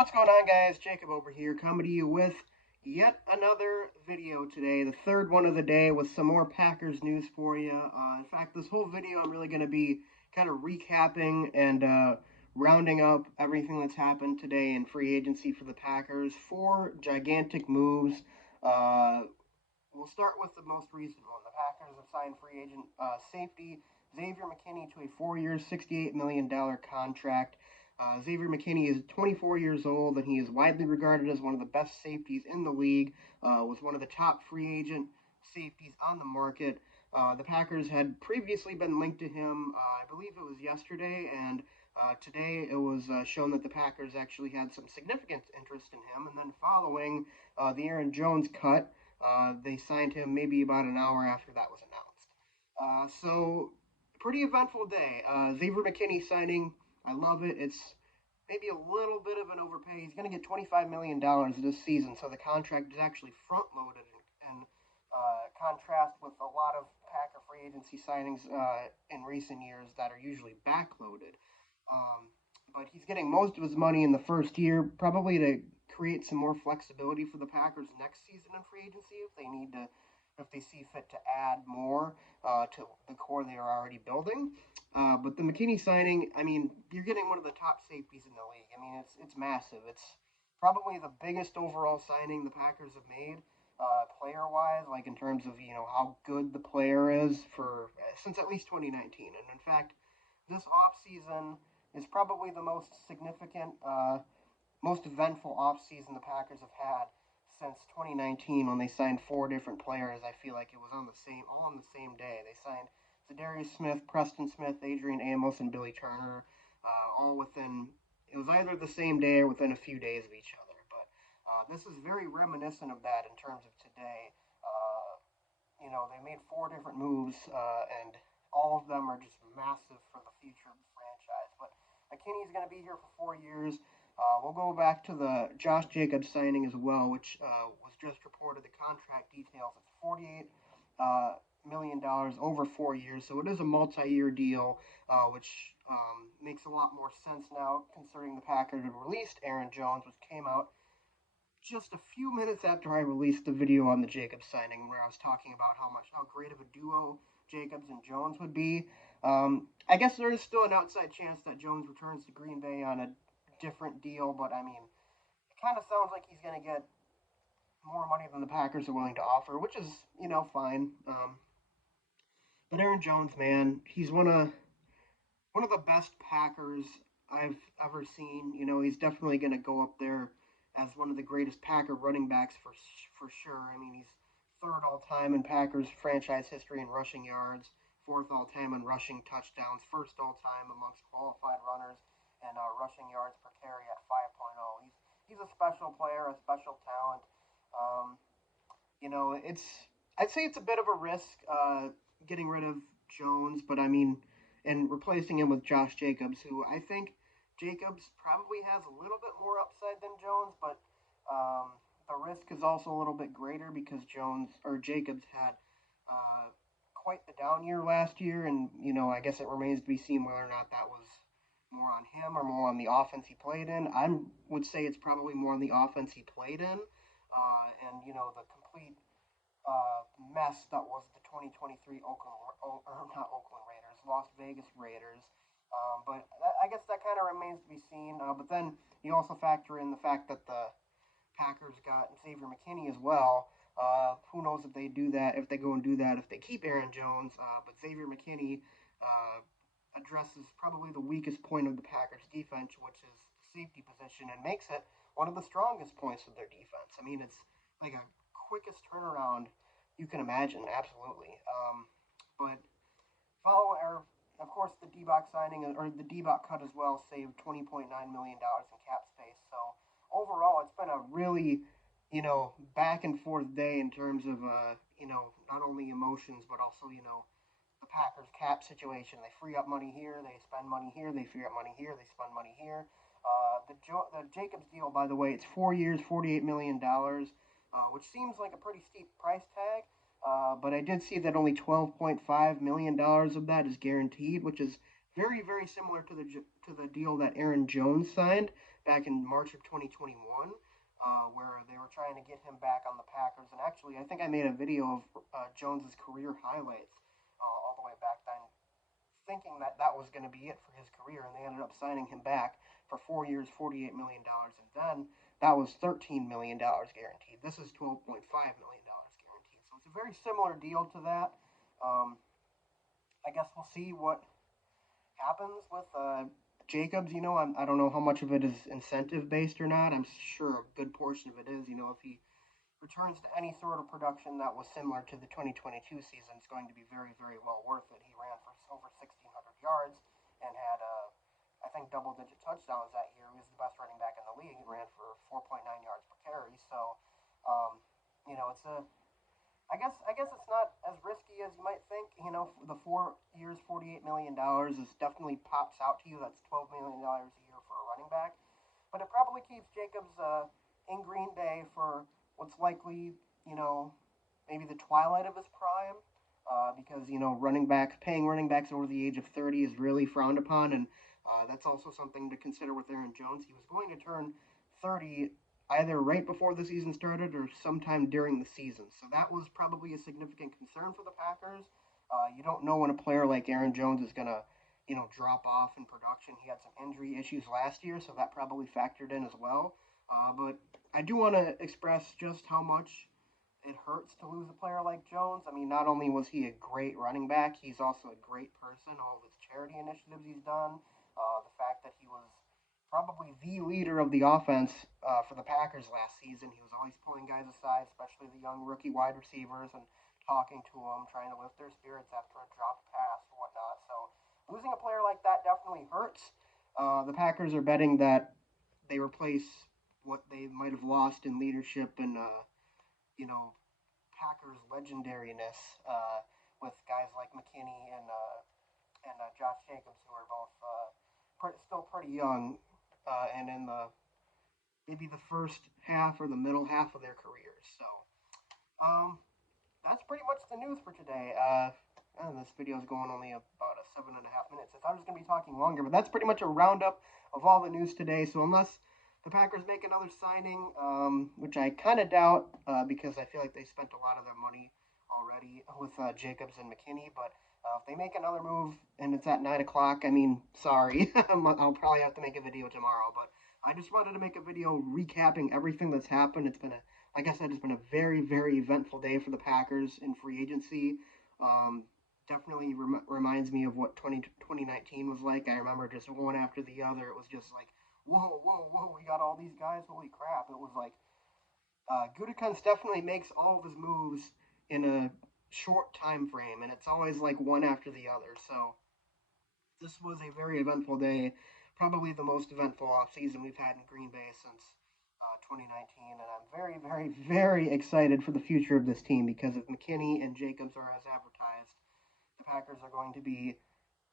What's going on, guys? Jacob over here, coming to you with yet another video today, the third one of the day, with some more Packers news for you. In fact, this whole video I'm really going to be kind of recapping and rounding up everything that's happened today in free agency for the Packers. Four gigantic moves. Uh, we'll start with the most recent one. The Packers have signed free agent safety Xavier McKinney to a 4-year, $68 million contract. Xavier McKinney is 24 years old, and he is widely regarded as one of the best safeties in the league. Was one of the top free agent safeties on the market. The Packers had previously been linked to him, I believe it was yesterday, and today it was shown that the Packers actually had some significant interest in him. And then following the Aaron Jones cut, they signed him maybe about an hour after that was announced. So, pretty eventful day. Xavier McKinney signing, I love it. It's maybe a little bit of an overpay. He's going to get $25 million this season, so the contract is actually front loaded in contrast with a lot of Packer free agency signings in recent years that are usually backloaded. But he's getting most of his money in the first year, probably to create some more flexibility for the Packers next season in free agency if they see fit to add more to the core they are already building. But the McKinney signing, I mean, you're getting one of the top safeties in the league. I mean, it's massive. It's probably the biggest overall signing the Packers have made, player wise, like in terms of how good the player is for since at least 2019. And in fact, this offseason is probably the most significant, most eventful offseason the Packers have had since 2019 when they signed four different players. I feel like it was all on the same day. They signed Zadarius Smith, Preston Smith, Adrian Amos, and Billy Turner, all within, it was either the same day or within a few days of each other. But this is very reminiscent of that in terms of today. They made four different moves, and all of them are just massive for the future of the franchise. But McKinney's going to be here for 4 years. We'll go back to the Josh Jacobs signing as well, which was just reported. The contract details, it's $48 million over 4 years, so it is a multi-year deal, which makes a lot more sense now, considering the Packers had released Aaron Jones, which came out just a few minutes after I released the video on the Jacobs signing, where I was talking about how great of a duo Jacobs and Jones would be. I guess there is still an outside chance that Jones returns to Green Bay on a different deal, but I mean, it kind of sounds like he's going to get more money than the Packers are willing to offer, which is fine. But Aaron Jones, man, he's one of the best Packers I've ever seen. He's definitely going to go up there as one of the greatest Packer running backs for sure. I mean, he's third all time in Packers franchise history in rushing yards, fourth all time in rushing touchdowns, first all time amongst qualified runners and rushing yards per carry at 5.0. He's a special player, a special talent. Um, I'd say it's a bit of a risk getting rid of Jones, but I mean, and replacing him with Josh Jacobs, who I think Jacobs probably has a little bit more upside than Jones, but the risk is also a little bit greater because Jacobs had quite the down year last year, and I guess it remains to be seen whether or not that was more on him or more on the offense he played in. I would say it's probably more on the offense he played in, and the complete mess that was the 2023 Las Vegas Raiders. But I guess that kind of remains to be seen. But then you also factor in the fact that the Packers got Xavier McKinney as well. Who knows if they do that, if they go and do that, if they keep Aaron Jones. But Xavier McKinney addresses probably the weakest point of the Packers defense, which is the safety position, and makes it one of the strongest points of their defense. I mean, it's like a quickest turnaround you can imagine, absolutely. But of course, the D-Box signing, or the D-Box cut as well, saved $20.9 million in cap space. So overall, it's been a really, back and forth day in terms of, not only emotions, but also, the Packers cap situation. They free up money here, they spend money here, they free up money here, they spend money here. The Jacobs deal, by the way, it's 4 years, $48 million, which seems like a pretty steep price tag. But I did see that only $12.5 million of that is guaranteed, which is very, very similar to the deal that Aaron Jones signed. back in March of 2021, where they were trying to get him back on the Packers. And actually, I think I made a video of Jones's career highlights all the way back then, thinking that that was going to be it for his career, and they ended up signing him back for 4 years, $48 million, and then that was $13 million guaranteed. This is $12.5 million guaranteed, so it's a very similar deal to that. I guess we'll see what happens with Jacobs. I don't know how much of it is incentive based or not. I'm sure a good portion of it is. If he returns to any sort of production that was similar to the 2022 season, it's going to be very, very well worth it. He ran for over 1,600 yards and had, I think, double-digit touchdowns that year. He was the best running back in the league and ran for 4.9 yards per carry. So, it's I guess it's not as risky as you might think. The 4 years, $48 million is definitely pops out to you. That's $12 million a year for a running back. But it probably keeps Jacobs in Green Bay for what's likely, maybe the twilight of his prime, because paying running backs over the age of 30 is really frowned upon, and that's also something to consider with Aaron Jones. He was going to turn 30 either right before the season started or sometime during the season, so that was probably a significant concern for the Packers. You don't know when a player like Aaron Jones is gonna, drop off in production. He had some injury issues last year, so that probably factored in as well. But I do want to express just how much it hurts to lose a player like Jones. I mean, not only was he a great running back, he's also a great person. All of his charity initiatives he's done, the fact that he was probably the leader of the offense for the Packers last season. He was always pulling guys aside, especially the young rookie wide receivers, and talking to them, trying to lift their spirits after a dropped pass or whatnot. So losing a player like that definitely hurts. The Packers are betting that they replace what they might have lost in leadership and Packers legendariness with guys like McKinney and Josh Jacobs, who are both still pretty young and in maybe the first half or the middle half of their careers. So that's pretty much the news for today. And this video is going only about 7.5 minutes. I thought it was going to be talking longer, but that's pretty much a roundup of all the news today. So unless the Packers make another signing, which I kind of doubt because I feel like they spent a lot of their money already with Jacobs and McKinney. But if they make another move and it's at 9 o'clock, I mean, sorry. I'll probably have to make a video tomorrow. But I just wanted to make a video recapping everything that's happened. It's been like I said, it's been a very, very eventful day for the Packers in free agency. Definitely reminds me of what 2019 was like. I remember just one after the other. It was just like, whoa, we got all these guys. Holy crap. It was like, Gutekunst definitely makes all of his moves in a short time frame, and it's always like one after the other. So this was a very eventful day. Probably the most eventful offseason we've had in Green Bay since 2019, and I'm very, very, very excited for the future of this team because if McKinney and Jacobs are as advertised, the Packers are going to be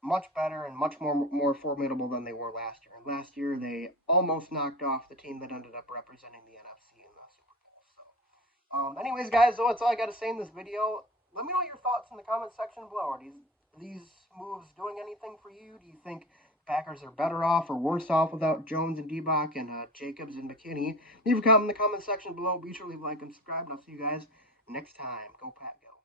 much better and much more formidable than they were last year. And last year, they almost knocked off the team that ended up representing the NFC in the Super Bowl. So, anyways, guys, so that's all I got to say in this video. Let me know your thoughts in the comment section below. Are these moves doing anything for you? Do you think Packers are better off or worse off without Jones and D-Bach and Jacobs and McKinney? Leave a comment in the comment section below. Be sure to leave a like and subscribe, and I'll see you guys next time. Go Pack, go.